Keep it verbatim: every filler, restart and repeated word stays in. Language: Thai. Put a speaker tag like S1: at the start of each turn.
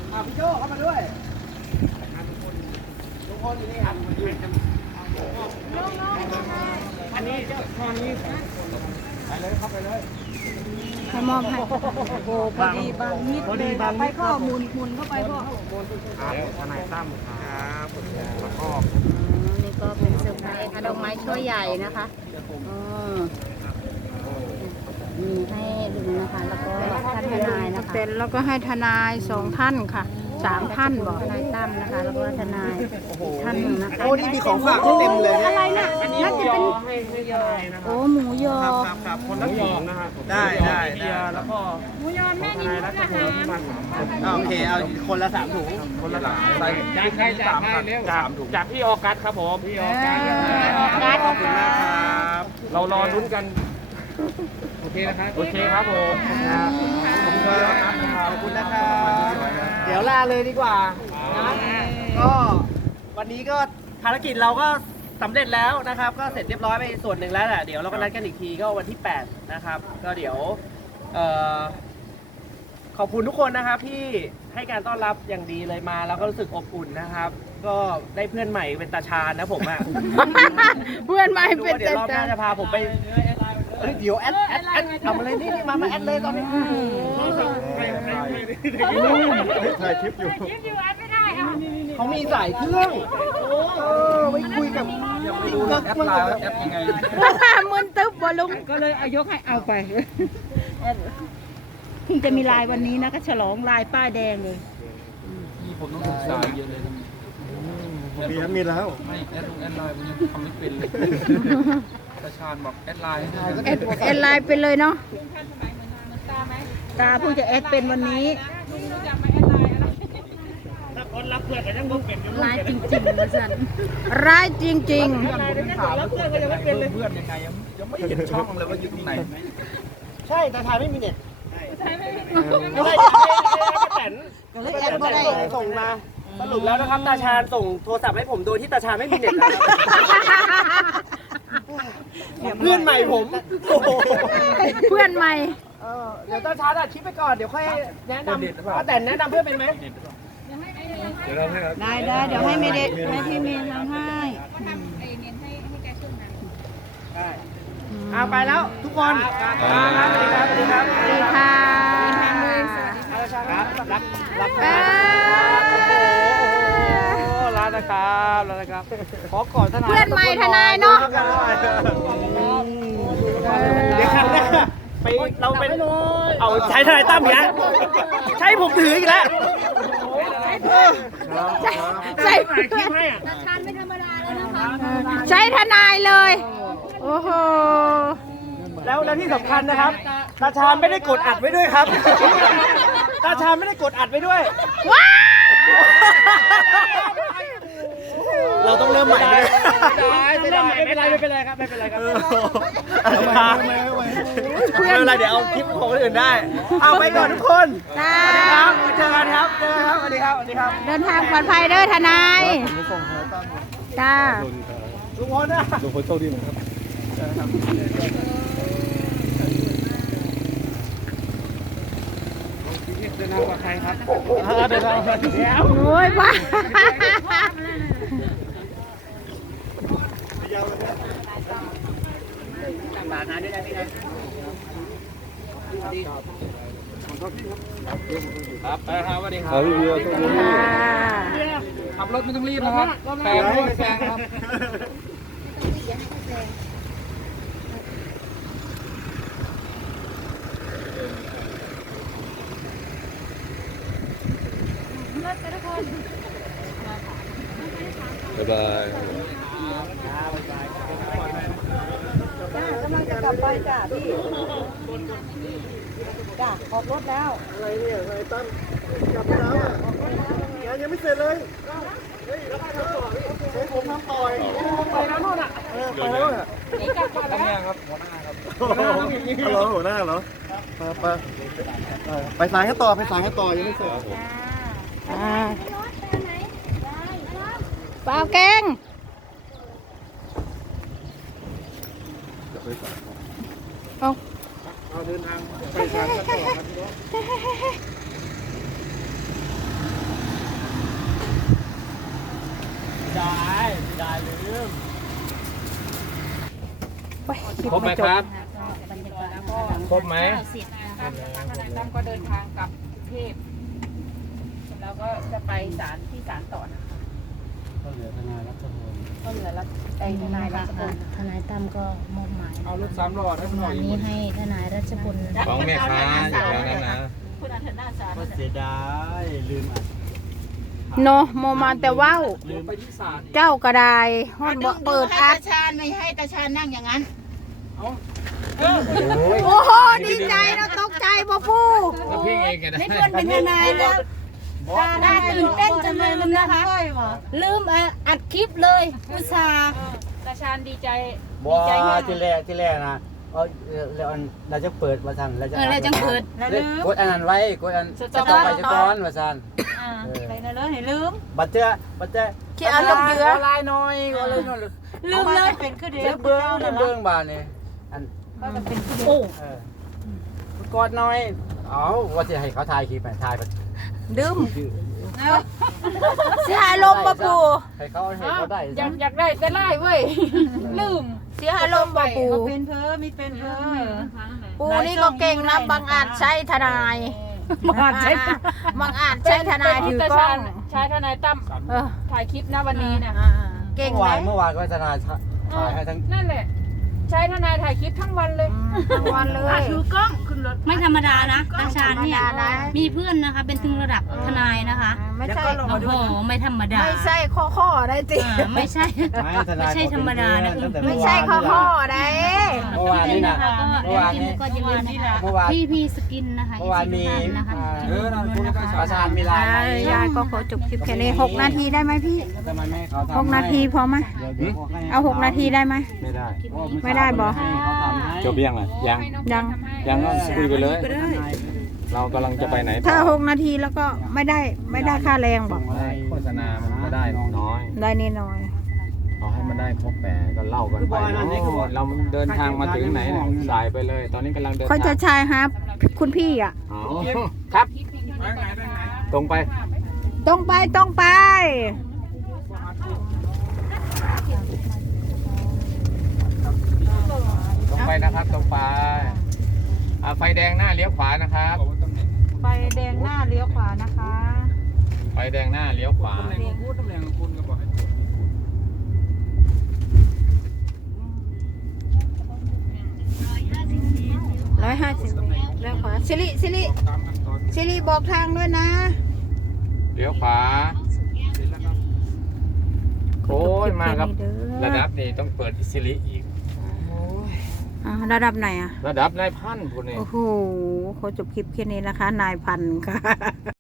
S1: อ่าพี่โจ้เข้ามาด้วยทุกคนอยู่นี่ครับอันนี้เจ้าทองนี้ไปเลยเข้าไปเลย
S2: ให้มอบให้โอ้โหพอดีบางนิดเลยไปข้อมูลมุนเข้าไปพ่อ
S1: ทนายตั้มครับแล้วก็
S2: นี่ก็เป็นเซอร์ไพรส์ค่ะดอกไม้ช่อใหญ่นะคะมีให้ลุงนะคะแล้วก็ท่านทนายนะคะเป็นแล้วก็ให้ทนายสองท่านค่ะสามท่านบอกทนายตั้มนะคะแล้วก็ทนายท่านหนึ่งนะคะ
S1: โอ้นี่มีของฝากเต็มเลย
S2: อะไรนะน่าจะเป็นโอ้หมูยอ
S1: ครับครับคนละสองนะครับได้ได้แล้วก็
S2: หมูยอแม่นี่มุกอาหาร
S1: โอเคเอาคนละสามถุงคนละสามใส่จากใครจากใครเร็วจากจากพี่ออกัสครับผมพี่ออกัสขอบคุณมากครับเรารอลุ้นกันโอเคนะครับโอเคครับผมขอบคุณครับขอบคุณนะครับเดี๋ยวลาเลยดีกว่านะก็วันนี้ก็ภารกิจเราก็สำเร็จแล้วนะครับก็เสร็จเรียบร้อยไปส่วนหนึ่งแล้วแหละเดี๋ยวเราก็นัดกันอีกทีก็วันที่แปดนะครับก็เดี๋ยวขอบคุณทุกคนนะครับที่ให้การต้อนรับอย่างดีเลยมาแล้วก็รู้สึกอบอุ่นนะครับก็ได้เพื่อนใหม่เป็นตาชาญนะผมอ่ะ
S2: เพื่อนใหม่เป็น
S1: เดี๋ยวรอบหน้าจะพาผมไปเฮ้ยเดี๋ยวแอดแอดแอดทำอะไรนี่นี่มามาแอดเลยตอนนี้ถ่ายคลิปอยู่เขามีสายเครื่องเออไว้คุยกับจริงก็แอดไลน์แอดยังไง
S2: มึนตึ๊บบอลลุงก็เลยเอายกให้เอาไปที่จะมีลายวันนี้นะก็ฉลองลายป้ายแดงเลย
S3: นี่ผมต้องศึกษาเยอะเลย
S1: มีมีแล้ว
S3: ไม่แอดแอดไลน์ผมยังทำไม่เป็นเลยตาชาญบอกแอดไลน์
S2: แอดแอดไลน์เป็นเลยเนาะตาผู้จะแอดเป็นวันนี้
S1: ถ้าคนรับเพื่อนก็ยังไม่เป็น
S2: ร้ายจริงๆนะสันร้ายจริง
S1: ๆรับเพื่อนก็ยังไม่เป็นเลย
S3: เพื่อนยังไงยังยังไม่เห็นช่องเลยว่าอยู่ตรงไหน
S1: ใช่แต่ทายไม่มีเน็ตใช่ไม่มีแต่ก็เลยแอดไม่ได้ส่งมาสรุปแล้วนะครับตาชาญส่งโทรศัพท์ให้ผมโดยที่ตาชาญไม่มีเน็ตเพื่อนใหม่ผม
S2: เพื่อนใหม่
S1: เดี๋ยวตาชาญอัดคลิปไปก่อนเดี๋ยวค่อยแนะนำป้าแต่แนะนำเพื่อนเป็นไหม
S2: ได้ได้เดี๋ยวให้เมเดให้พี่เมย์ทำให้
S1: ได้เอาไปแล้วทุกคนสวัสดีครับสวัสดีครับ
S2: สวัสดีค่ะ
S1: รับรับรับร้านนะครับร้านนะครับขอกอดทนาย
S2: เพื่อนใหม่ทนายเนาะ
S1: เดี๋ยวครับไปเราเป็นเอาใช้ทนายตั้มอีกแล้วใช้ผมถืออีกแล้ว
S2: ใช่คลิปให้อ่ะตาชาญไม่ธรรมดาแล้วนะคะใช้ทนายเลยโอ้โห
S1: แล้วแล้วที่สำคัญนะครับตาชาญไม่ได้กดอัดไว้ด้วยครับตาชาญไม่ได้กดอัดไว้ด้วย
S2: ว้า
S1: เราต้องเริ่มใหม่เลยไม่เป็นไรไม่เป็นไรครับไม่เป็นไรครับไม่เป็นไรเดี๋ยวเอาคลิปของคนอื่นได้เอาไปก่อนทุกคนสวัสดีครับเจอกันครับเจอกันครับสวัสดีครับสวัสดีครับ
S2: เดินทางปลอดภัยเด้อทนายจ้า
S1: ทุกคนนะ
S3: ทุกคนโชคดีนะครับ
S1: เดินทางปลอดภัยครับเดินทางปลอดภัยแล้ว
S2: โอ้ยบ้า
S1: ต่างบาทนะด้วยนะพี่นะครับไปครับสวัสดีครับ
S3: ขับรถไม่ต้องรีบนะครับแซงไม่แซงครับบ๊ายบาย
S2: จ้ากำลังจะกลับไปจ้าพี่จ้าออกรถแล้ว
S1: อะไรเนี่ยอะไรตั้มกลับแล้วอ่ะงานยังไม่เสร็จเลยเฮ้ยแล้วทำต่อพี่ใช้ผมทำต่อยไปแล้วนู่นอ่ะไปแล้วอ่ะ
S3: นี่กลับมาแล้วครับหัวหน้าครับ
S1: เหรอหัวหน้าเหรอไปไปสายให้ต่อไปสายให้ต่อยังไม่เสร็จ
S2: เปล่าแกงเอา
S1: เอาเดินทางไปทางกันต่อครับพี่น้อง
S2: คลิป
S1: ครบไหม
S2: ไม่จ
S1: ค
S2: บ
S1: รับ
S4: บรรยากาศนะคะ
S1: ครบไหม
S4: เสร็จนะคะ
S5: ตั้มก็เดินทางกลับกรุงเทพแล้วก็จะไปศาลที่ศาลต่อนะคะ
S3: ก็เหลือทนายรัชพล
S5: ก็เหลือรับไอ้ทนายรัชพล
S4: ทนายตั้มก็มอบหมาย
S3: เอารถสามล้อได้หน่
S4: งา
S3: อย
S4: นนี้ให้ทนายรัชพล
S1: ของแม่ค้าอยู่แถวนั้นนะ
S5: คุณอันเทน่าศาล
S6: ก็เสียดายลืมอ่ะ
S2: โนโมมาแต่ว่าว
S3: ลืมไปที่ศาล
S2: เจ้าก็ได้ฮอดบ่เปิดอัด
S5: ชาญไม่ให้ตาชาญนั่งอย่างนั้น
S3: เอา
S2: โอ้โหดีใจเราตกใจบ่ปู้
S1: แล้วพี่เองไงนะ
S4: นี่เพื่อนเป็นทนายแล้วน่าตื่นเต้นจังเลยมันนะคะ ลืมอัดคลิปเลยอุตส่าห์
S5: ตาชาญดีใจ
S6: บอที่แรกที่แรกนะเออแล้วอันเราจะเปิดมาทันเราจะ
S4: เออแล้วจังเกิด
S6: กดอันนั้นไว้กดอันจะต้องไปจะก้อนมาทัน
S5: ไปนะเลยให้ลืม
S6: บัตรเจ้าบัตรเจ้า
S2: ที่เอาลงเยือ
S6: ลายน้อยก็เลยน้อย
S4: ลืมเลย
S5: เป็นคือเดีย
S6: เจ็
S5: ว
S6: บเบิ้งเจ็บเบิ้งบาทนี่อัน
S5: ก็จะเป็นคือเดียว
S4: โอ้
S6: เออกดน้อยเอาว่าจะให้เขาถ่ายคลิปไปถ่ายไป
S2: ดืมเสียอารมณ์บ่ปู
S6: ให้เขาให้เขาได้
S5: อยากอยากได้แต่ไล่เว้ยลืม
S2: เสียอารมณ์บ่ปู
S5: เป็นเพอมีเป็นเพอ
S2: ปูนี่ก็เก่งนะบางอาจใช้ทนายบางอาจใช้บางอาจใช้ทนายถือกล้อง
S5: ใช้ทนายตั้ม
S2: เออ
S5: ถ่ายคลิปนะวันนี้นะ
S2: อ่าๆเก่ง
S6: เมื่อ
S2: ไหม
S6: วานเมื่อวานก็ทนายถ่ายให้ทั้ง
S5: นั่นแหละ ใช้ทนายถ่ายคลิปทั้งวันเลย
S2: ทั้งวันเลย
S5: ถือกล้องขึ้นรถ
S4: ไม่ธรรมดานะตาชาญเนี่ย
S2: ธรรมดานะ
S4: มีเพื่อนนะคะ เป็นถึงระดับทนายนะคะ
S2: ไม่ใช่
S4: โอ้โหไม่ธรรมดา
S2: ไม่ใช่ข้อข้อได้ติ
S4: อ่าไม่ใช่ ไม่ใช่ธรรมดานะ
S2: ไม่ใช่ข้อข้อได้
S6: เมื่อวานนี่นะ
S4: ก็
S6: เมื่อวานนี้
S4: ก็อย่าลืมนะคะ
S6: เมื่อวาน
S4: พี่พี่สกินนะคะ
S6: เมื่อวานมี
S4: ทุกท่นะคะ
S3: เออนั่นคุณก็
S6: ประชานมีลายไหม
S2: ยายก็ขอจบคลิปแค่นี้หกนาทีได้ไหมพี่
S6: ทำไมไม่ให้เขาทำ
S2: หกนาทีพอไหม
S6: เดี๋ยวเดี๋ยวให้
S2: เอาหกนาทีได้ไหม
S1: ไม่ได้
S2: ไม่ได้บอ
S6: ให้เขาทำให้
S1: จบยังอ่ะยัง
S2: ยัง
S1: ยังก็คุยไปเลย เรากำลังจะไปไหนต่อ
S2: ถ้าหกนาทีแล้วก็ไม่ได้ไม่ได้ค่าแรงบอก
S1: โฆษณามันก็ได้น้อย
S2: ได้นิดหน่อย
S1: เอาให้มันได้ครบแปดก็เล่ากันไปเนาะเราเดินทางมาถึงไหนเนี่ยสายไปเลย ตอนนี้กำลังเดิน
S2: เขาจะ
S1: ทาง
S2: ชายครับ คุณพี่อ่ะ
S1: อ๋อครับ
S3: ไปไหนไปไหน
S1: ตรงไป
S2: ต้องไปต้องไป
S1: ตรงไปนะครับ ตรงไปอ่าไฟแดงหน้าเลี้ยวขวานะครับ
S3: บอกว่าตำแหน่ง
S5: ไฟแดงหน้าเลี้ยวขวานะคะ
S1: ไฟแดงหน้าเลี้ยวขวา
S3: ตำแหน่งของพูดตำแหน่งของคุณก็บอกให้กด
S2: ร้อยห้าสิบแล้วขวาสิริสิริ
S3: ตามขั้นตอน
S2: สิริบอกทางด้วยนะ
S1: เลี้ยวขวา
S3: เสร็จแล้วครับ
S1: โอ้ยมาครับ
S2: เด้อ
S1: ระดับนี้ต้องเปิดอิสริอีก
S2: อ่าระดับไหนอ่ะ
S1: ระดับนายพันพวกนี้
S2: โอ้โหขอจบคลิปแค่นี้นะคะ นายพันธุ์ค่ะ